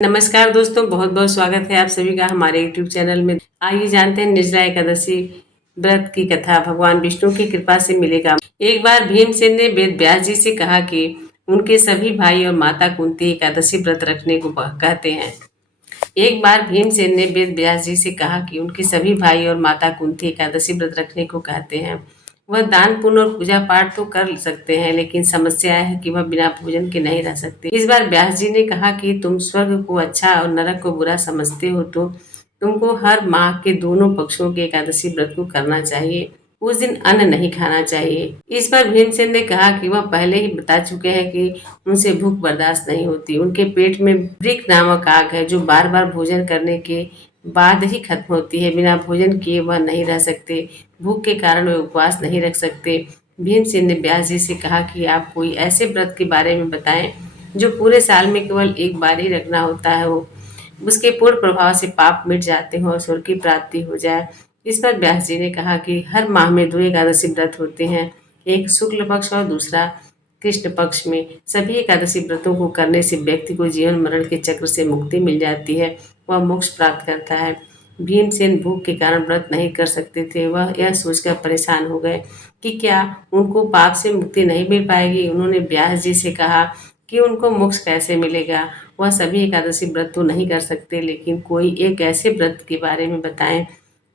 नमस्कार दोस्तों, बहुत बहुत स्वागत है आप सभी का हमारे यूट्यूब चैनल में। आइए जानते हैं निर्जला एकादशी व्रत की कथा। भगवान विष्णु की कृपा से मिलेगा। एक बार भीमसेन ने वेद व्यास जी से कहा कि उनके सभी भाई और माता कुंती एकादशी व्रत रखने को कहते हैं। एक बार भीमसेन ने वेद व्यास जी से कहा कि उनके सभी भाई और माता कुंती एकादशी व्रत रखने को कहते हैं। वह दान पुण्य और पूजा पाठ तो कर सकते हैं, लेकिन समस्या है कि वह बिना भोजन के नहीं रह सकते। इस बार व्यास जी ने कहा कि तुम स्वर्ग को अच्छा और नरक को बुरा समझते हो, तो तुमको हर माह के दोनों पक्षों के एकादशी व्रत को करना चाहिए। उस दिन अन्न नहीं खाना चाहिए। इस पर भीमसेन ने कहा कि वह पहले ही बता चुके हैं कि उनसे भूख बर्दाश्त नहीं होती। उनके पेट में वृक नामक आग है जो बार बार भोजन करने के बाद ही खत्म होती है। बिना भोजन किए वह नहीं रह सकते। भूख के कारण वे उपवास नहीं रख सकते। भीमसेन ने व्यास जी से कहा कि आप कोई ऐसे व्रत के बारे में बताएं जो पूरे साल में केवल एक बार ही रखना होता है, वो उसके पूर्ण प्रभाव से पाप मिट जाते हो और स्वर्ग की प्राप्ति हो जाए। इस पर व्यास जी ने कहा कि हर माह में 2 एकादशी व्रत होते हैं, एक शुक्ल पक्ष और दूसरा कृष्ण पक्ष में। सभी एकादशी व्रतों को करने से व्यक्ति को जीवन मरण के चक्र से मुक्ति मिल जाती है, वह मोक्ष प्राप्त करता है। भीमसेन भूख के कारण व्रत नहीं कर सकते थे। वह यह सोचकर परेशान हो गए कि क्या उनको पाप से मुक्ति नहीं मिल पाएगी। उन्होंने व्यास जी से कहा कि उनको मोक्ष कैसे मिलेगा। वह सभी एकादशी व्रत तो नहीं कर सकते, लेकिन कोई एक ऐसे व्रत के बारे में बताएं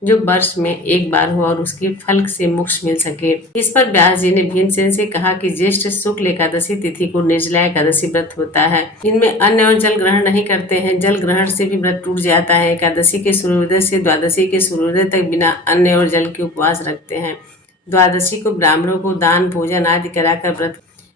जो वर्ष में एक बार हो और उसके फल से मोक्ष मिल सके। इस पर व्यास जी ने भीमसेन से कहा कि ज्येष्ठ शुक्ल एकादशी तिथि को निर्जला एकादशी व्रत होता है। इनमें अन्न और जल ग्रहण नहीं करते हैं। जल ग्रहण से भी व्रत टूट जाता है। एकादशी के सूर्योदय से द्वादशी के सूर्योदय तक बिना अन्न और जल के उपवास रखते हैं। द्वादशी को ब्राह्मणों को दान भोजन आदि कराकर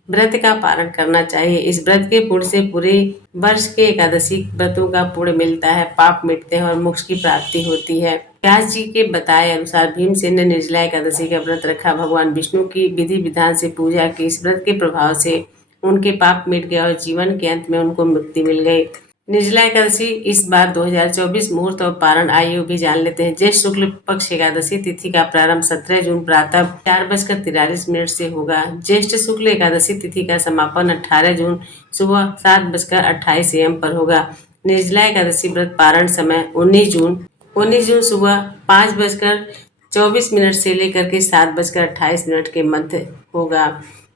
व्रत का पालन करना चाहिए। इस व्रत के पुण्य से पूरे वर्ष के एकादशी व्रतों का पुण्य मिलता है, पाप मिटते हैं और मोक्ष की प्राप्ति होती है। व्यास जी के बताए अनुसार भीमसेन ने निर्जला एकादशी का व्रत रखा। भगवान विष्णु की विधि विधान से पूजा की। इस व्रत के प्रभाव से उनके पाप मिट गए और जीवन के अंत में उनको मुक्ति मिल गई। निर्जला एकादशी इस बार 2024 मुहूर्त और पारण आयु भी जान लेते हैं। ज्येष्ठ शुक्ल पक्ष एकादशी तिथि का प्रारंभ 17 जून प्रातः 4:43 से होगा। ज्येष्ठ शुक्ल एकादशी तिथि का समापन 18 जून सुबह 7:28 AM पर होगा। निर्जला एकादशी व्रत पारण समय 19 जून सुबह 5:24 से लेकर के 7:28 के मध्य होगा।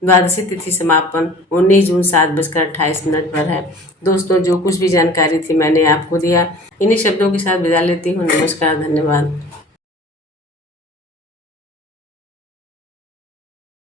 द्वादशी तिथि समापन 19 जून 7:28 पर है। दोस्तों, जो कुछ भी जानकारी थी मैंने आपको दिया। इन्हीं शब्दों के साथ विदा लेती हूँ। नमस्कार, धन्यवाद।